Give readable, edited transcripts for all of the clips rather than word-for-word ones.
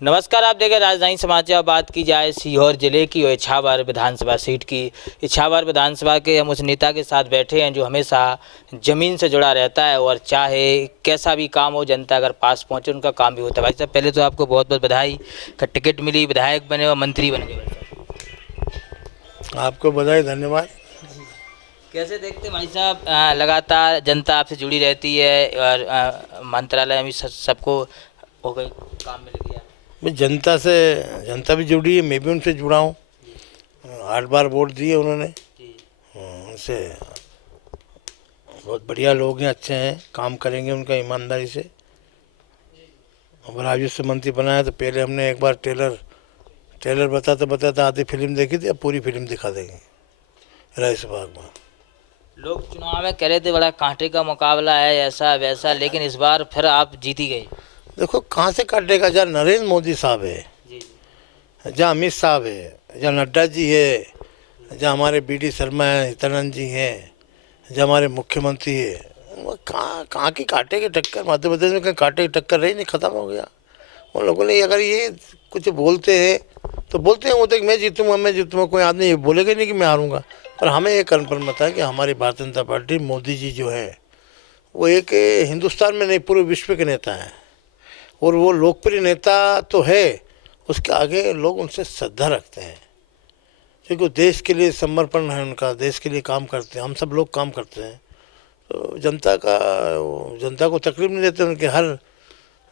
नमस्कार, आप देखें राजधानी समाचार। बात की जाए सीहोर जिले की और इछावर विधानसभा सीट की। इछावर विधानसभा के हम उस नेता के साथ बैठे हैं जो हमेशा ज़मीन से जुड़ा रहता है और चाहे कैसा भी काम हो, जनता अगर पास पहुंचे उनका काम भी होता है। भाई साहब, पहले तो आपको बहुत बहुत बधाई का टिकट मिली, विधायक बने और मंत्री बन गए। भाई साहब, आपको बधाई, धन्यवाद। कैसे देखते हैं भाई साहब, लगातार जनता आपसे जुड़ी रहती है और मंत्रालय में भी सबको हो गई, काम मिल गया। मैं जनता भी जुड़ी है, मैं भी उनसे जुड़ा हूँ। 8 बार वोट दिए उन्होंने। जी। उनसे बहुत बढ़िया लोग हैं, अच्छे हैं, काम करेंगे उनका ईमानदारी से। और राजस्व मंत्री बनाया तो पहले हमने एक बार ट्रेलर बताते बताते आधी फिल्म देखी थी, अब पूरी फिल्म दिखा देंगे राजस्व विभाग में। लोग चुनाव में कह रहे थे बड़ा कांटे का मुकाबला है, ऐसा वैसा, लेकिन इस बार फिर आप जीत ही गए। देखो कहाँ से काटेगा, जहाँ नरेंद्र मोदी साहब है, जी जी। जहाँ अमित साहब है, जहाँ नड्डा जी है, जहाँ हमारे BD शर्मा हैं, हितानंद जी हैं, जहाँ हमारे मुख्यमंत्री है, वो कहाँ कहाँ की कांटे की टक्कर। मध्य प्रदेश में कहीं कांटे की टक्कर रही नहीं, ख़त्म हो गया। उन लोगों ने अगर ये कुछ बोलते हैं तो बोलते हैं वो तो मैं जीतूँगा, कोई आदमी ये बोलेगा नहीं कि मैं हारूंगा। पर हमें ये कन्फर्म था कि हमारी भारतीय जनता पार्टी, मोदी जी जो है वो एक हिंदुस्तान में नहीं पूरे विश्व के नेता हैं। और वो लोकप्रिय नेता तो है, उसके आगे लोग उनसे श्रद्धा रखते हैं, क्योंकि वो देश के लिए समर्पण है उनका, देश के लिए काम करते हैं। हम सब लोग काम करते हैं तो जनता को तकलीफ नहीं देते उनके।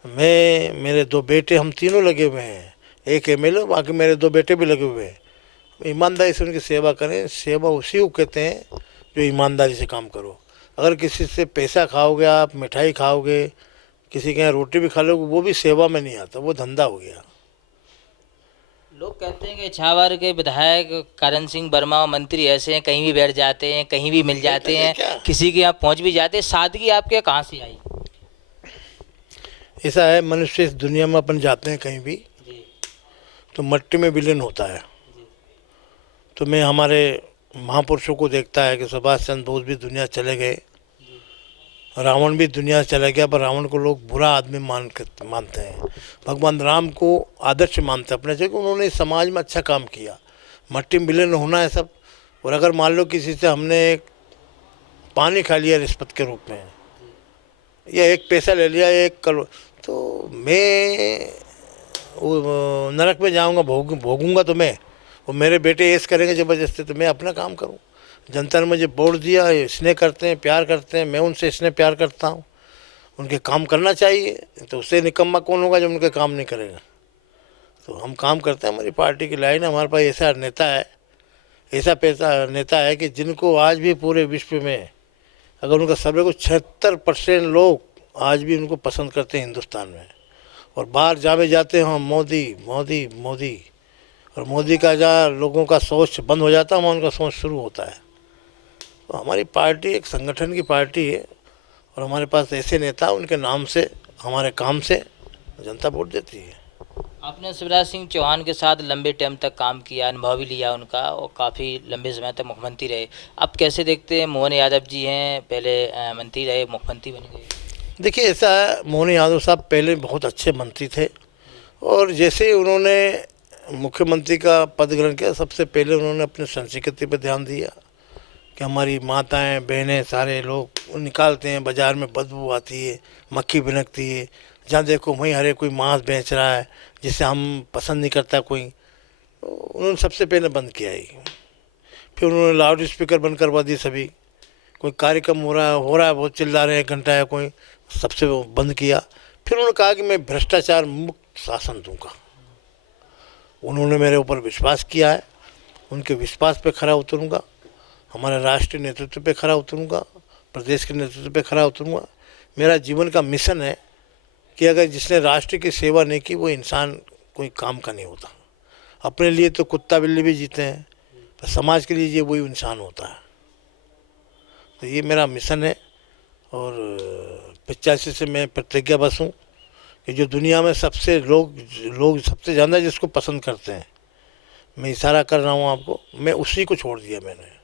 मैं, मेरे 2 बेटे, हम तीनों लगे हुए हैं। एक MLA, बाकी मेरे 2 बेटे भी लगे हुए हैं। ईमानदारी से उनकी सेवा करें। सेवा उसी को कहते हैं जो ईमानदारी से काम करो। अगर किसी से पैसा खाओगे, आप मिठाई खाओगे, किसी के यहाँ रोटी भी खा लोगे, वो भी सेवा में नहीं आता, वो धंधा हो गया। लोग कहते हैं कि इछावर के विधायक करण सिंह वर्मा और मंत्री ऐसे हैं, कहीं भी बैठ जाते हैं, कहीं भी मिल जाते हैं, क्या किसी के यहाँ पहुँच भी जाते हैं। सादगी आपके यहाँ कहाँ से आई? ऐसा है, मनुष्य इस दुनिया में अपन जाते हैं कहीं भी जी तो मट्टी में विलीन होता है। जी। तो मैं हमारे महापुरुषों को देखता है कि सुभाष चंद्र बोस भी दुनिया चले गए, जी रावण भी दुनिया से चला गया, पर रावण को लोग बुरा आदमी मानते हैं। भगवान राम को आदर्श मानते हैं अपने से, कि उन्होंने समाज में अच्छा काम किया। मट्टी में विलीन होना है सब। और अगर मान लो किसी से हमने पानी खा लिया रिश्वत के रूप में, या एक पैसा ले लिया 1 करोड़, तो मैं वो नरक में जाऊंगा, भोगूंगा तो मैं, वो मेरे बेटे ऐश करेंगे ज़बरदस्ती, तो मैं अपना काम करूं। जनता ने मुझे वोट दिया, स्नेह करते हैं, प्यार करते हैं, मैं उनसे स्नेह प्यार करता हूं। उनके काम करना चाहिए, तो उससे निकम्मा कौन होगा जब उनके काम नहीं करेगा। तो हम काम करते हैं, हमारी पार्टी की लाइन है, हमारे पास ऐसा नेता है, ऐसा पैसा नेता है कि जिनको आज भी पूरे विश्व में, अगर उनका सर्वे को 76% लोग आज भी उनको पसंद करते हैं हिंदुस्तान में। और बाहर जहाँ भी जाते हैं हम मोदी मोदी मोदी, और मोदी का जहाँ लोगों का सोच बंद हो जाता है वहाँ उनका सोच शुरू होता है। तो हमारी पार्टी एक संगठन की पार्टी है, और हमारे पास ऐसे नेता, उनके नाम से, हमारे काम से जनता वोट देती है। आपने शिवराज सिंह चौहान के साथ लंबे टाइम तक काम किया, अनुभव भी लिया उनका, और काफ़ी लंबे समय तक मुख्यमंत्री रहे। अब कैसे देखते हैं, मोहन यादव जी हैं, पहले मंत्री रहे, मुख्यमंत्री बन गए। देखिए ऐसा है, मोहन यादव साहब पहले बहुत अच्छे मंत्री थे, और जैसे ही उन्होंने मुख्यमंत्री का पद ग्रहण किया, सबसे पहले उन्होंने अपने संस्कृति पर ध्यान दिया कि हमारी माताएं बहनें सारे लोग निकालते हैं, बाज़ार में बदबू आती है, मक्खी भिनकती है, जहाँ देखो वहीं हरे कोई मांस बेच रहा है जिसे हम पसंद नहीं करता कोई। तो उन्होंने सबसे पहले बंद किया ही। फिर उन्होंने लाउड स्पीकर बंद करवा दिए सभी। कोई कार्यक्रम हो रहा है बहुत चिल्ला रहे हैं, एक घंटा है कोई, सबसे वो बंद किया। फिर उन्होंने कहा कि मैं भ्रष्टाचार मुक्त शासन दूंगा। उन्होंने मेरे ऊपर विश्वास किया है, उनके विश्वास पे खरा उतरूंगा, हमारे राष्ट्रीय नेतृत्व पे खरा उतरूंगा, प्रदेश के नेतृत्व पे खरा उतरूंगा। मेरा जीवन का मिशन है कि अगर जिसने राष्ट्र की सेवा नहीं की वो इंसान कोई काम का नहीं होता। अपने लिए तो कुत्ता बिल्ली भी जीते हैं, पर समाज के लिए ये वही इंसान होता है। तो ये मेरा मिशन है, और 85 से मैं प्रतिज्ञाबद्ध हूँ कि जो दुनिया में सबसे लोग सबसे ज़्यादा जिसको पसंद करते हैं, मैं इशारा कर रहा हूँ आपको, मैं उसी को छोड़ दिया मैंने।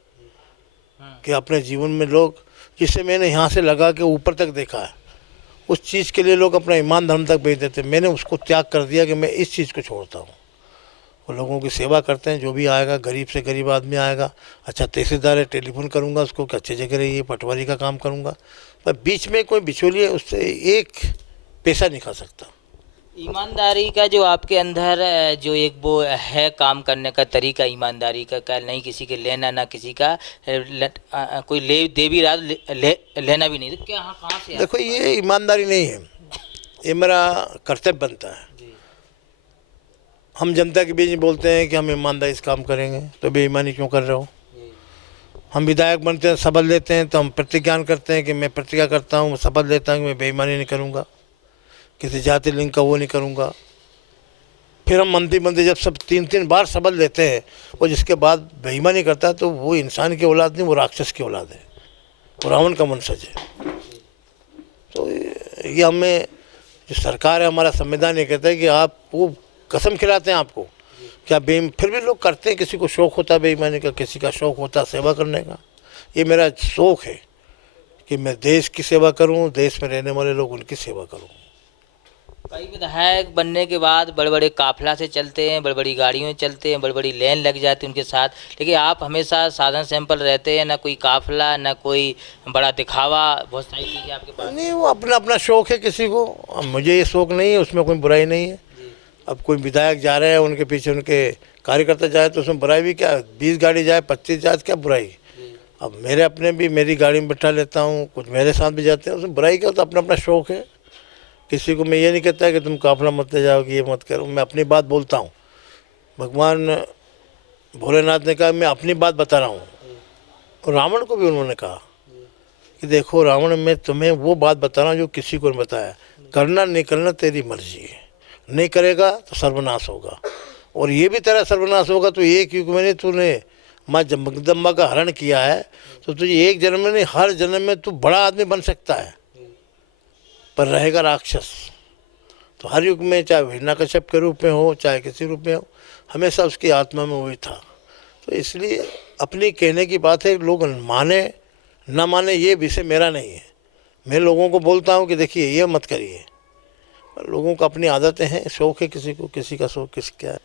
कि अपने जीवन में लोग, जिसे मैंने यहाँ से लगा के ऊपर तक देखा है, उस चीज़ के लिए लोग अपना ईमान धर्म तक बेच देते। मैंने उसको त्याग कर दिया कि मैं इस चीज़ को छोड़ता हूँ। वो लोगों की सेवा करते हैं, जो भी आएगा गरीब से गरीब आदमी आएगा, अच्छा तहसीलदार है, टेलीफोन करूँगा उसको कि अच्छी जगह रहिए, पटवारी का काम करूँगा, पर बीच में कोई बिचौलिया उससे एक पैसा नहीं खा सकता। ईमानदारी का जो आपके अंदर जो एक वो है काम करने का तरीका ईमानदारी का नहीं किसी के लेना ना किसी का कोई ले दे भी रहा लेना भी नहीं, तो क्या कहाँ से देखो ये ईमानदारी नहीं है, ये मेरा कर्तव्य बनता है। हम जनता के बीच में बोलते हैं कि हम ईमानदारी से काम करेंगे, तो बेईमानी क्यों कर रहे हो? हम विधायक बनते हैं, शपथ लेते हैं, तो हम प्रतिज्ञान करते हैं कि मैं प्रतिज्ञा करता हूँ, शपथ लेता हूँ कि मैं बेईमानी नहीं करूँगा, किसी जाति लिंग का वो नहीं करूँगा। फिर हम मंत्री जब सब 3-3 बार शपथ लेते हैं और जिसके बाद बेईमानी करता है, तो वो इंसान की औलाद नहीं, वो राक्षस की औलाद है, वो रावण का वंशज है। तो ये हमें जो सरकार है, हमारा संविधान ये कहता है कि आप वो कसम खिलाते हैं आपको क्या फिर भी लोग करते हैं। किसी को शौक़ होता है बेईमानी का, किसी का शौक़ होता है सेवा करने का। ये मेरा शौक़ है कि मैं देश की सेवा करूं, देश में रहने वाले लोग उनकी सेवा करूं। कई विधायक बनने के बाद बड़े बड़े काफिला से चलते हैं, बड़ी बड़ी गाड़ियों में चलते हैं, बड़ी बड़ी लेन लग जाती है उनके साथ, लेकिन आप हमेशा साधन सैंपल रहते हैं, ना कोई काफिला ना कोई बड़ा दिखावा, बहुत सारी चीज़ें आपके पास। नहीं, वो अपना अपना शौक़ है किसी को, मुझे ये शौक़ नहीं है, उसमें कोई बुराई नहीं है। अब कोई विधायक जा रहे हैं, उनके पीछे उनके कार्यकर्ता जाए तो उसमें बुराई भी क्या? 20 गाड़ी जाए 25 जाए, क्या बुराई? अब मेरे अपने भी मेरी गाड़ी में बैठा लेता हूँ, कुछ मेरे साथ भी जाते हैं, उसमें बुराई क्या? तो अपना अपना शौक़ है। किसी को मैं ये नहीं कहता कि तुम काफिला मत ले जाओ, कि ये मत करो। मैं अपनी बात बोलता हूँ। भगवान भोलेनाथ ने कहा मैं अपनी बात बता रहा हूँ, और रावण को भी उन्होंने कहा कि देखो रावण, मैं तुम्हें वो बात बता रहा हूँ जो किसी को नहीं बताया, करना नहीं करना तेरी मर्जी है, नहीं करेगा तो सर्वनाश होगा, और ये भी तेरा सर्वनाश होगा। तो एक युग में तूने माँ जगदम्बा का हरण किया है, तो तुझे एक जन्म में नहीं हर जन्म में तू बड़ा आदमी बन सकता है, पर रहेगा राक्षस। तो हर युग में चाहे हिरण्यकश्यप के रूप में हो, चाहे किसी रूप में हो, हमेशा उसकी आत्मा में वही था। तो इसलिए अपनी कहने की बात है, लोग माने ना माने ये विषय मेरा नहीं है। मैं लोगों को बोलता हूँ कि देखिए ये मत करिए, लोगों को अपनी आदतें हैं, शौक़ है किसी को, किसी का शौक़ किसी क्या है,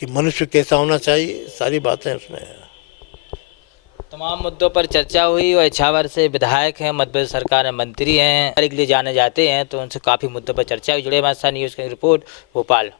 कि मनुष्य कैसा होना चाहिए, सारी बातें उसमें हैं। तमाम मुद्दों पर चर्चा हुई और इछावर से विधायक हैं, मध्य प्रदेश सरकार में मंत्री हैं, के लिए जाने जाते हैं, तो उनसे काफ़ी मुद्दों पर चर्चा हुई। जुड़े हमारे साथ न्यूज़ की रिपोर्ट भोपाल।